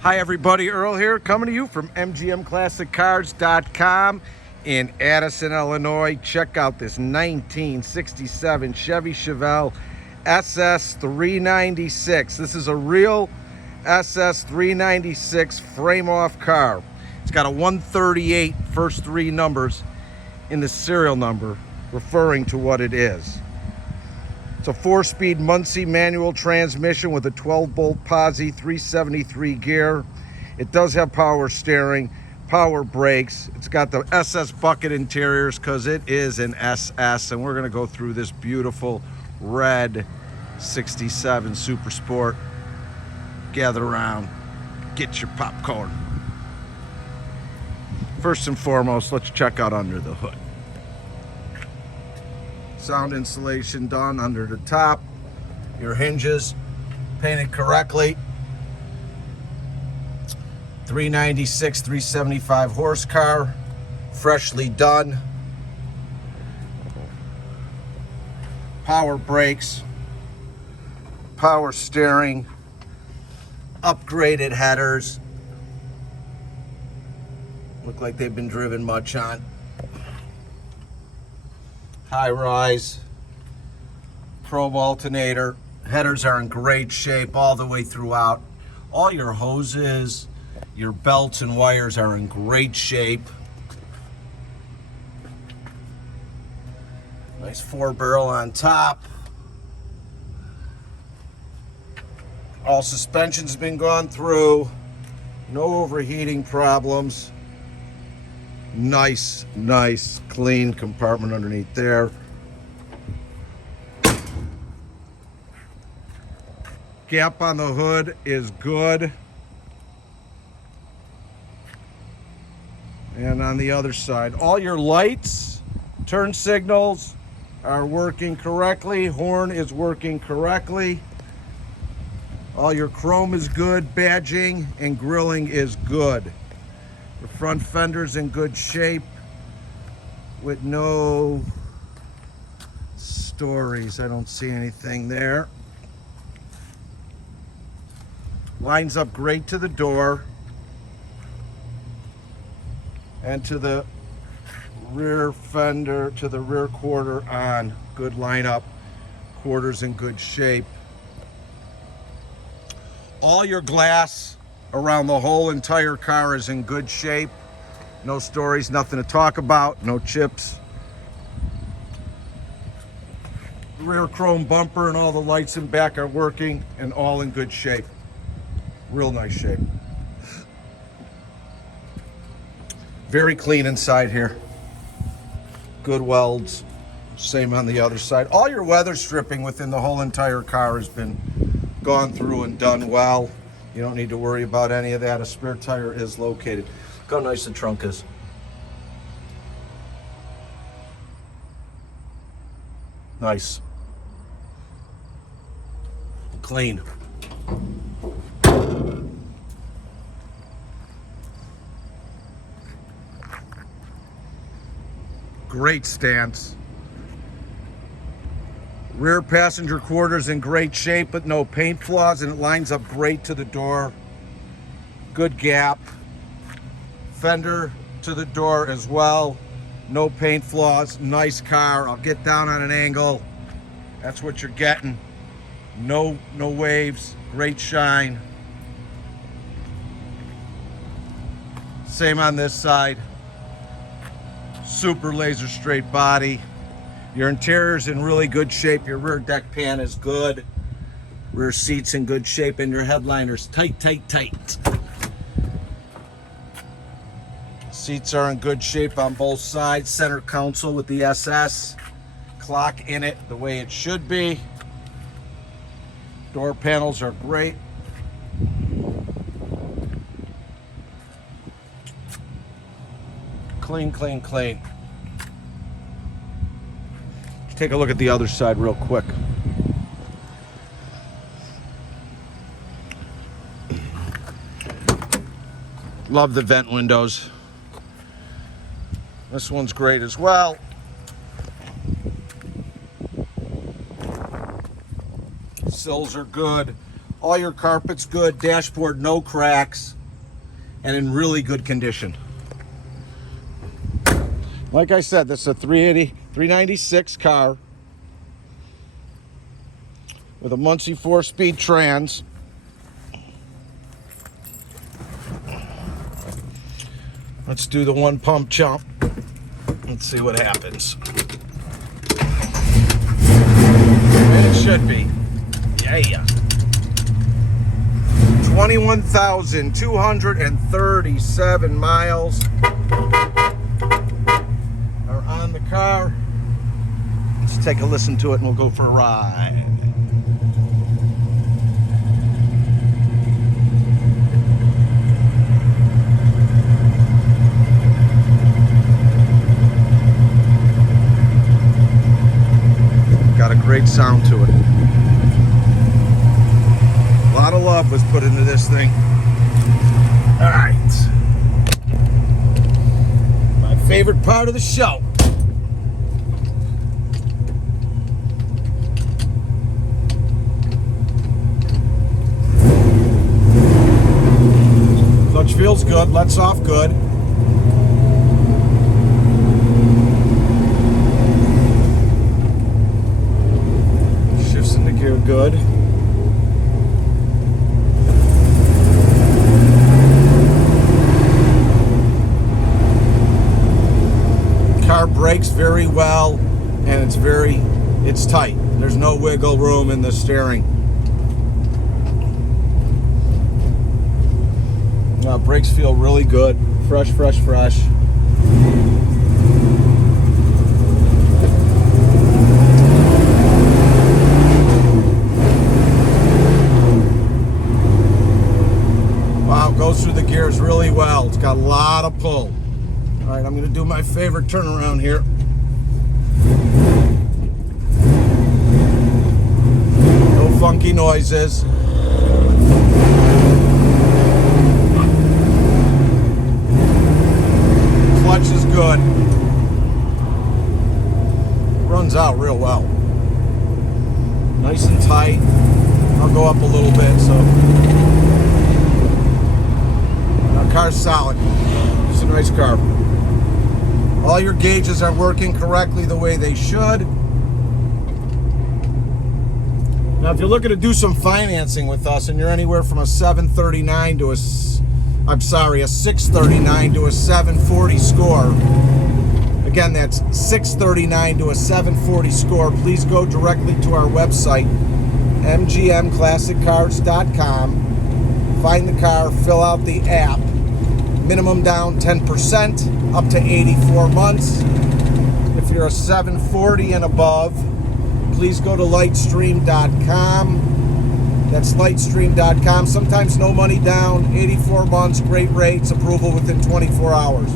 Hi everybody, Earl here, coming to you from MGMClassicCars.com in Addison, Illinois. Check out this 1967 Chevy Chevelle SS 396. This is a real SS 396 frame-off car. It's got a 138 first three numbers in the serial number, referring to what it is. It's a 4-speed Muncie manual transmission with a 12 Bolt-Posi 373 gear. It does have power steering, power brakes. It's got the SS bucket interiors because it is an SS, and we're going to go through this beautiful red 67 Super Sport. Gather around, get your popcorn. First and foremost, let's check out under the hood. Sound insulation done under the top. Your hinges painted correctly. 396, 375 horsepower, freshly done. Power brakes, power steering, upgraded headers. Look like they've been driven much on. High rise, probe alternator. Headers are in great shape all the way throughout. All your hoses, your belts and wires are in great shape. Nice 4-barrel on top. All suspension's been gone through. No overheating problems. Nice, clean compartment underneath there. Gap on the hood is good. And on the other side, all your lights, turn signals are working correctly. Horn is working correctly. All your chrome is good. Badging and grilling is good. The front fender's in good shape with no stories. I don't see anything there. Lines up great to the door and to the rear fender, to the rear quarter on. Good lineup. Quarter's in good shape. All your glass around the whole entire car is in good shape. No stories, nothing to talk about, no chips. Rear chrome bumper and all the lights in back are working and all in good shape. Real nice shape. Very clean inside here. Good welds. Same on the other side. All your weather stripping within the whole entire car has been gone through and done well. You don't need to worry about any of that. A spare tire is located. Look how nice the trunk is. Nice. Clean. Great stance. Rear passenger quarters in great shape, but no paint flaws, and it lines up great to the door. Good gap. Fender to the door as well. No paint flaws. Nice car. I'll get down on an angle. That's what you're getting. No waves. Great shine. Same on this side. Super laser straight body. Your interior's in really good shape. Your rear deck pan is good. Rear seat's in good shape, and your headliner's tight. Seats are in good shape on both sides. Center console with the SS. Clock in it the way it should be. Door panels are great. Clean. Take a look at the other side real quick. Love the vent windows. This one's great as well. Sills are good. All your carpet's good, dashboard no cracks, and in really good condition. Like I said, this is a 396 car with a Muncie 4-speed trans. Let's do the one pump jump. Let's see what happens. And it should be. Yeah. 21,237 miles are on the car. Let's take a listen to it and we'll go for a ride. Got a great sound to it. A lot of love was put into this thing. All right. My favorite part of the show. Clutch feels good, lets off good. Shifts into gear good. Car brakes very well, and it's tight. There's no wiggle room in the steering. Brakes feel really good. Fresh. Wow, goes through the gears really well. It's got a lot of pull. All right, I'm going to do my favorite turnaround here. No funky noises. Clutch is good. Runs out real well. Nice and tight. I'll go up a little bit, so. Our car's solid. It's a nice car. All your gauges are working correctly the way they should. Now, if you're looking to do some financing with us and you're anywhere from a 739 to a 639 to a 740 score. Again, that's 639 to a 740 score. Please go directly to our website, mgmclassiccars.com. Find the car, fill out the app. Minimum down 10%, up to 84 months. If you're a 740 and above, please go to lightstream.com. That's lightstream.com. Sometimes no money down, 84 months, great rates, approval within 24 hours.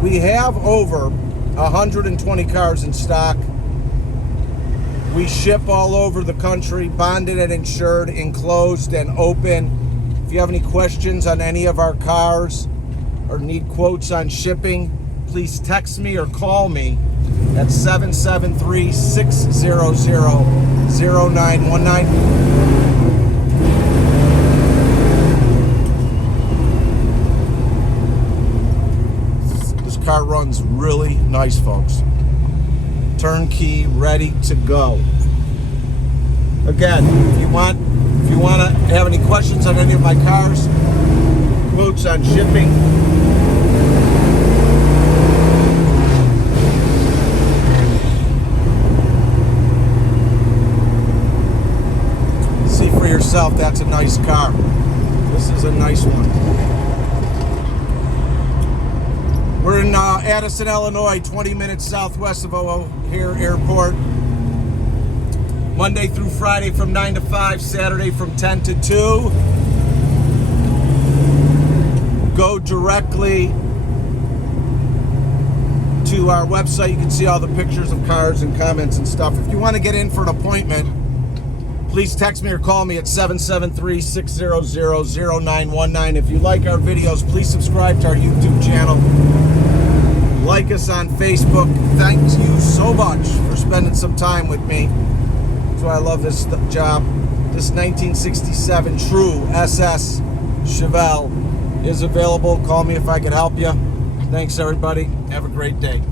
We have over 120 cars in stock. We ship all over the country, bonded and insured, enclosed and open. If you have any questions on any of our cars or need quotes on shipping, please text me or call me at 773-600-0919. This car runs really nice, folks. Turnkey, ready to go. Again, if you want to have any questions on any of my cars, quotes on shipping, see for yourself. That's a nice car. This is a nice one. We're in Addison, Illinois, 20 minutes southwest of O'Hare Airport. Monday through Friday from 9 to 5, Saturday from 10 to 2. Go directly to our website. You can see all the pictures of cars and comments and stuff. If you want to get in for an appointment, please text me or call me at 773-600-0919. If you like our videos, please subscribe to our YouTube channel. Like us on Facebook. Thank you so much for spending some time with me. That's why I love this job. This 1967 thru SS Chevelle is available. Call me if I can help you. Thanks, everybody. Have a great day.